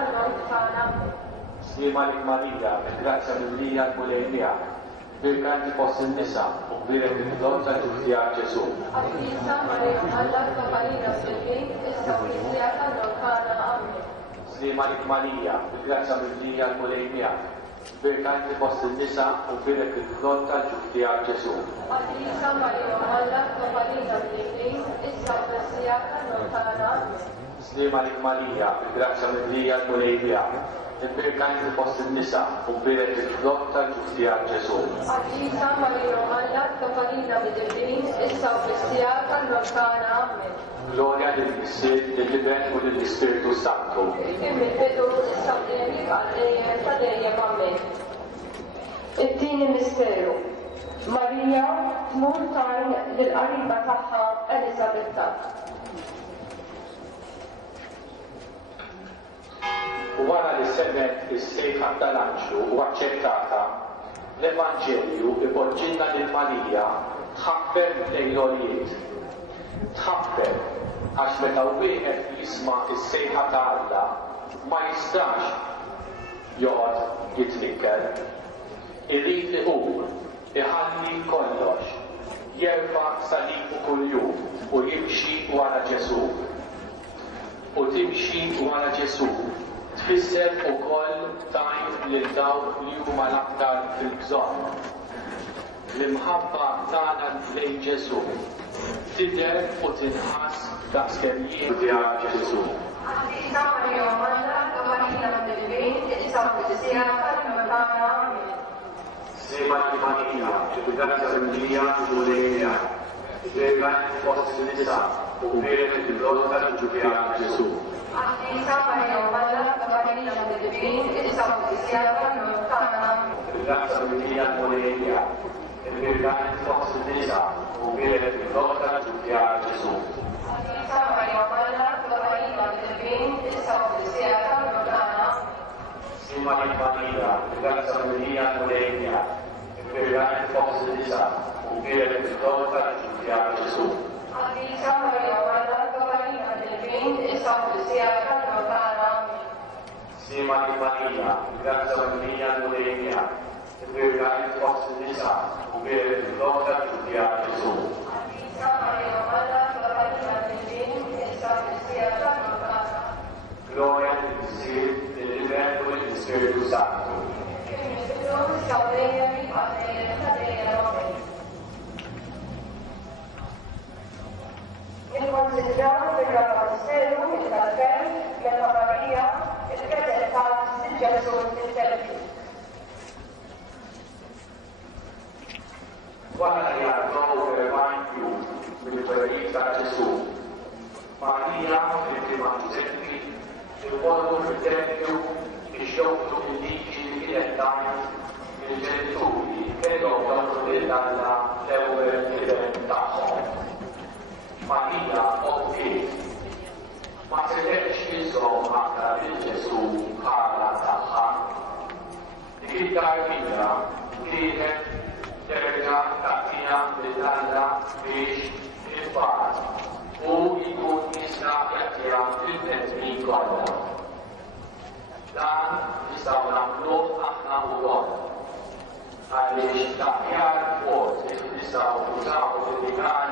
tal-mont tagħna. Slima lik Marija, grazzja mill-lija l-mulejnija, bil-kanti fost in-nisa u kbiret il-flot tal-ġuftija Ġesu. Għal-Isa Marija Alla Kaparina Silvin, issa Kristija tal-mont tagħna. Amen. Slima lik Marija, grazzja mill-lija l-mulejnija, bil-kanti fost in-nisa u kbiret il-flot tal-ġuftija Ġesu. Għal-Isa Marija Alla Kaparina Silvin, issa Kristija tal-mont tagħna. Slima lik Marija, grazzja mill-lija l-mulejnija, bil-kanti fost in-nisa u kbiret il-flot tal-ġuftija Ġesu. Għal-Isa Marija Alla Kaparina Silvin, issa Kristija tal-mont tagħna. Amen. Gloria dell'Isser, dell'Ibn u dell'Ispiritu Santo. Immitu s-sabdeni għal-dejjem ta' dejjem. Amen. It-tieni misteru. Marija tmur tajn lill-qariba tagħha Elisabetta. U wara li semmet is-sejħa tal-anġlu u aċċettata, l-Evanġelju ipoġġilna lil Marija tħabber lejn l-għolijiet. Tħabber għax meta wieħed jisma' is-sejħa ta' Alla ma jistax joqgħod jitnikkel. Irid iqum, iħalli kollox, jerfa' salibu kuljum u jimxi wara Ġesu. U timxi wara Ġesu tfisser ukoll tajn lil dawk li huma l-aktar fil-bżonn. L-imħabba tagħna lejn Ġesu tidher u tinħass daqskemm jien Ġesu. Għal-Isa Marija Alla Kaparina Silvin, issa Kristija tal-mont tagħna. Slima lik Marija, grazzja mill-lija l-mulejnija, bil-kanti fost in-nisa u kbiret il-flot tal-ġuftija Ġesu. Għal-Isa Marija Alla Kaparina Silvin, issa Kristija tal-mont tagħna. Grazzja mill-lija l-mulejnija, bil-kanti fost in-nisa u kbiret il-flot tal-ġuftija Ġesu. Għal-Isa Marija Alla Kaparina Silvin, issa Kristija tal-mont tagħna. Slima lik Marija, grazzja mill-lija l-mulejnija, bil-kanti fost in-nisa u kbiret il-flot tal-ġuftija Ġesu. Għal-Isa Marija Alla Kaparina Silvin, issa Kristija tal-mont tagħna. Slima lik Marija, grazzja mill-lija l-mulejnija, bil-kanti fost in-nisa u kbiret il-flot tal-ġuftija Ġesu. Għal-Isa Marija Alla Kaparina Silvin, issa Kristija tal-mont tagħna. Gloria dell'Isser, dell'Ibn u dell'Ispiritu Santo. Immitu s-sabdeni għal-dejjem ta' dejjem. Amen. Nikkonsidraw fil-raba misteru il-kalbem meta Marija ippreżentat lil Ġesu fil-tempju. Wara li għaddew fil-Evanġelju mill-Ferrit ta' Ġesu, Marija fil-prima Ġuseppi iwollu fil-tempju ix-xogħol il-liġi li kienet tagħmel il-ġenituri kellhom jagħmlu lil Alla l-ewwel idem tagħhom. Marija obdiet, ma setgħetx iżżomm aktar lil Ġesu bħala tagħha. Dik id-darbija kienet terġa' tagħtina lil Alla biex titfal u jkun jista' jagħtiha fil-tempji kollha. Dan nistgħu nagħmluh aħna wkoll. Għaliex l-aħjar mod li nistgħu nużaw fil-ligan